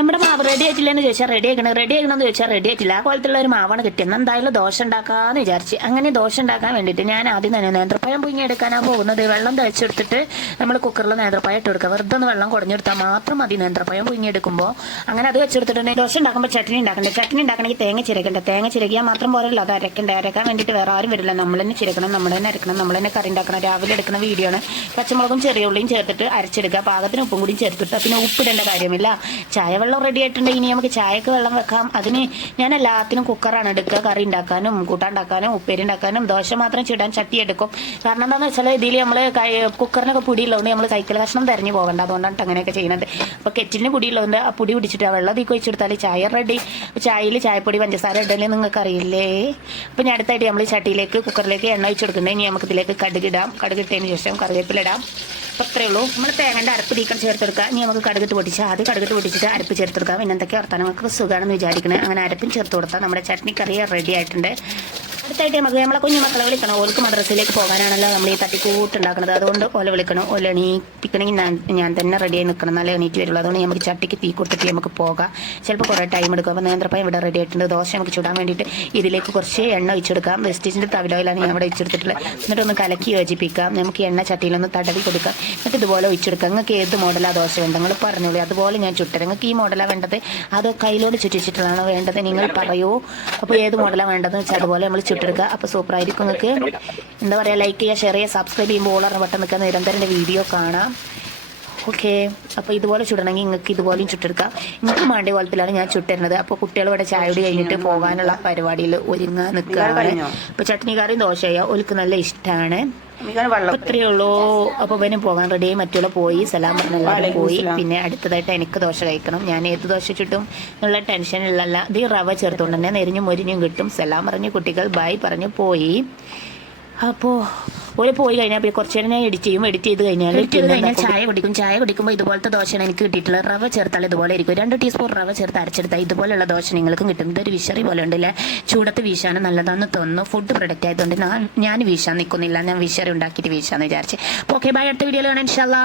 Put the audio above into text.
നമ്മുടെ മാവ് റെഡി ആയിട്ടില്ലെന്ന് ചോദിച്ചാൽ റെഡി ആക്കണമെന്ന് ചോദിച്ചാൽ റെഡി ആയിട്ടില്ല. ആ പോലത്തുള്ള ഒരു മാവാണ് കിട്ടിയത്. എന്തായാലും ദോശ ഉണ്ടാക്കാമെന്ന് വിചാരിച്ച് അങ്ങനെ ദോശ ഉണ്ടാക്കാൻ വേണ്ടിയിട്ട് ഞാൻ ആദ്യം തന്നെ നേന്ത്രപ്പഴം പുഴുങ്ങി എടുക്കാനാണ് പോകുന്നത്. വെള്ളം തിളച്ചെടുത്തിട്ട് നമ്മൾ കുക്കറിൽ നേന്ത്രപ്പഴം ഇട്ട് കൊടുക്കുക. വെറുതെ ഒന്ന് വെള്ളം കുടഞ്ഞെടുത്താൽ മാത്രം മതി നേന്ത്രപ്പഴം പുഴുങ്ങിയെടുക്കുമ്പോൾ. അങ്ങനെ അത് വെച്ചെടുത്തിട്ടുണ്ടെങ്കിൽ ദോശ ഉണ്ടാക്കുമ്പോൾ ചട്നി ഉണ്ടാക്കണമെങ്കിൽ തേങ്ങ ചിരക്കണ്ട. തേങ്ങ ചിരകിയാൽ മാത്രം പോരല്ലോ, അത് അരക്കാൻ വേണ്ടിയിട്ട് വേറെ ആരും വരില്ല. നമ്മൾ തന്നെ ചിരക്കണം, നമ്മൾ തന്നെ അരക്കണം, നമ്മൾ തന്നെ കറി ഉണ്ടാക്കണം. രാവിലെ എടുക്കുന്ന വീഡിയോ ആണ്. പച്ചമുളകും ചെറിയ ഉള്ളിയും ചേർത്തിട്ട് അരച്ചെടുക്കുക. പാകത്തിന് ഉപ്പും കൂടി ചേർത്തിട്ട് പിന്നെ ഉപ്പിടേണ്ട കാര്യമില്ല. ചായ വെള്ളം റെഡി ആയിട്ടുണ്ട്. ഇനി നമുക്ക് ചായക്ക് വെള്ളം വെക്കാം. അതിന് ഞാൻ എല്ലാത്തിനും കുക്കറാണ് എടുക്കുക. കറി ഉണ്ടാക്കാനും കൂട്ടാണ്ടാക്കാനും ഉപ്പേരി ഉണ്ടാക്കാനും. ദോശ മാത്രം ചുടാൻ ചട്ടി എടുക്കും. കാരണം എന്താണെന്ന് വെച്ചാൽ ഇതിൽ നമ്മൾ കുക്കറിനൊക്കെ പൊടിയുള്ളതുകൊണ്ട് നമ്മൾ കൈക്കൽ കഷ്ണം തെരഞ്ഞു പോകണ്ട. അതുകൊണ്ടാണ് അങ്ങനെയൊക്കെ ചെയ്യുന്നത്. അപ്പോൾ കെറ്റിലിന് പൊടിയുള്ളതുകൊണ്ട് ആ പൊടി പിടിച്ചിട്ട് ആ വെള്ളം തീക്ക് വെച്ചെടുത്താൽ ചായ റെഡി. ചായയിൽ ചായപ്പൊടി പഞ്ചസാര ഇടല് നിങ്ങൾക്ക് അറിയില്ലേ. അപ്പോൾ ഞാൻ അടുത്തായിട്ട് നമ്മൾ ചട്ടിയിലേക്ക് കുക്കറിലേക്ക് എണ്ണ ഒഴിച്ച് കൊടുക്കുന്നത്. ഇനി നമുക്ക് ഇതിലേക്ക് കടുകിടാം. കടുകിട്ടതിന് ശേഷം കറിവേപ്പിലിടാം. അപ്പോൾ അത്രയേ ഉള്ളൂ. നമ്മൾ തേങ്ങൻ്റെ അരപ്പ് തീക്കം ചേർത്തെടുക്കുക. ഇനി നമുക്ക് കടുകിട്ട് പൊട്ടിച്ചാൽ ആദ്യം കടുകിട്ട് പൊട്ടിച്ചിട്ട് അരപ്പ് ചേർത്തെടുക്കുക. പിന്നെ എന്തൊക്കെ ഓർത്താൻ നമുക്ക് സുഖമാണെന്ന് വിചാരിക്കുന്നത്. അങ്ങനെ അരപ്പും ചേർത്ത് കൊടുത്താൽ നമ്മുടെ ചട്നി കറി റെഡി ആയിട്ടുണ്ട്. അടുത്തായിട്ട് നമുക്ക് നമ്മളെ കുഞ്ഞു മക്കളെ വിളിക്കണം. ഓൾക്ക് മദ്രസയിലേക്ക് പോകാനാണല്ലോ നമ്മൾ ഈ തട്ടിക്കൂട്ടുണ്ടാക്കുന്നത്. അതുകൊണ്ട് ഓല വിളിക്കണം. ഓല എണീപ്പിക്കണമെങ്കിൽ ഞാൻ തന്നെ റെഡിയായി നിൽക്കണം, നല്ല എണീറ്റ് വരുള്ളൂ. അതുകൊണ്ട് നമുക്ക് ചട്ടിക്ക് തീ കൊടുത്തിട്ട് നമുക്ക് പോകാം. ചിലപ്പോൾ കുറേ ടൈം എടുക്കും. അപ്പോൾ നേന്ത്രപ്പഴം ഇവിടെ റെഡി ആയിട്ടുണ്ട്. ദോശ നമുക്ക് ചുടാൻ വേണ്ടിയിട്ട് ഇതിലേക്ക് കുറച്ച് എണ്ണ ഒഴിച്ചെടുക്കാം. വെസ്റ്റേജിൻ്റെ തവിലോയിലാണ് ഞാൻ ഇവിടെ ഒഴിച്ചെടുത്തിട്ടുള്ളത്. എന്നിട്ടൊന്ന് കലക്കി യോജിപ്പിക്കാം. നമുക്ക് എണ്ണ ചട്ടിയിലൊന്ന് തടവി കൊടുക്കാം. എന്നിട്ട് ഇതുപോലെ ഒഴിച്ചെടുക്കാം. നിങ്ങൾക്ക് ഏത് മോഡലാണ് ദോശ വേണ്ടത് നിങ്ങൾ പറഞ്ഞോളൂ. അതുപോലെ ഞാൻ ചുട്ടത്. നിങ്ങൾക്ക് ഈ മോഡലാണ് വേണ്ടത് അതോ കയ്യിലോട് ചുറ്റിച്ചിട്ടുള്ളതാണോ വേണ്ടത് നിങ്ങൾ പറയൂ. അപ്പോൾ ഏത് മോഡലാണ് വേണ്ടതെന്ന് വെച്ചാൽ അതുപോലെ നമ്മൾ ചുട്ടെടുക്കുക. അപ്പോൾ സൂപ്പറായിരിക്കും. നിങ്ങൾക്ക് എന്താ പറയുക, ലൈക്ക് ചെയ്യുക, ഷെയർ ചെയ്യുക, സബ്സ്ക്രൈബ് ചെയ്യുമ്പോൾ ഓളറിന് പെട്ടെന്ന് നിൽക്കുക. നിരന്തരം വീഡിയോ കാണാം. ഓക്കെ. അപ്പോൾ ഇതുപോലെ ചുടണമെങ്കിൽ നിങ്ങൾക്ക് ഇതുപോലെയും ചുട്ടെടുക്കാം. നിങ്ങൾക്ക് വേണ്ട പോലത്തിലാണ് ഞാൻ ചുട്ടിരുന്നത്. അപ്പോൾ കുട്ടികൾ ഇവിടെ ചായയോട് കഴിഞ്ഞിട്ട് പോകാനുള്ള പരിപാടിയിൽ ഒരുങ്ങാൻ നിൽക്കുകയാണ്. ഇപ്പോൾ ചട്നി കറിയും ദോശയോ ഓൾക്ക് നല്ല ഇഷ്ടമാണ്. അത്രയേ ഉള്ളൂ. അപ്പോൾ ഇവന് പോകാൻ റെഡിയായി. മറ്റുള്ള പോയി സലാം പറഞ്ഞെല്ലാവരും പോയി. പിന്നെ അടുത്തതായിട്ട് എനിക്ക് ദോശ കഴിക്കണം. ഞാൻ ഏത് ദോശ ചുട്ടും എന്നുള്ള ടെൻഷനിലല്ല. ഇത് റവ ചേർത്തുകൊണ്ട് തന്നെ നെരിഞ്ഞും മൊരിഞ്ഞും കിട്ടും. സലാം പറഞ്ഞ് കുട്ടികൾ ബൈ പറഞ്ഞ് പോയി. അപ്പോൾ ഒരു പോയി കഴിഞ്ഞാൽ പിന്നെ കുറച്ച് നേരം ഞാൻ എഡിറ്റ് ചെയ്ത് കഴിഞ്ഞാൽ ചായ കുടിക്കുമ്പോൾ ഇതുപോലത്തെ ദോശയാണ് എനിക്ക് കിട്ടിയിട്ടുള്ളത്. റവ ചേർത്താൽ ഇതുപോലെ ഇരിക്കും. 2 ടീസ്പൂൺ റവ ചേർത്ത് അരച്ചെടുത്താൽ ഇതുപോലെയുള്ള ദോശ നിങ്ങൾക്കും കിട്ടും. ഇതൊരു വിഷറി പോലെ ഉണ്ടല്ലേ. ചൂടത്ത് വീശാനും നല്ലതാണെന്ന് തോന്നുന്നു. ഫുഡ് പ്രൊഡക്റ്റ് ആയതുകൊണ്ട് ഞാൻ വീശാൻ നിൽക്കുന്നില്ല. ഞാൻ വിഷറി ഉണ്ടാക്കിയിട്ട് വീശാന്ന് വിചാരിച്ച്. Okay bye. അടുത്ത വീഡിയോയിൽ കാണാം ഇൻഷാല്ലാ.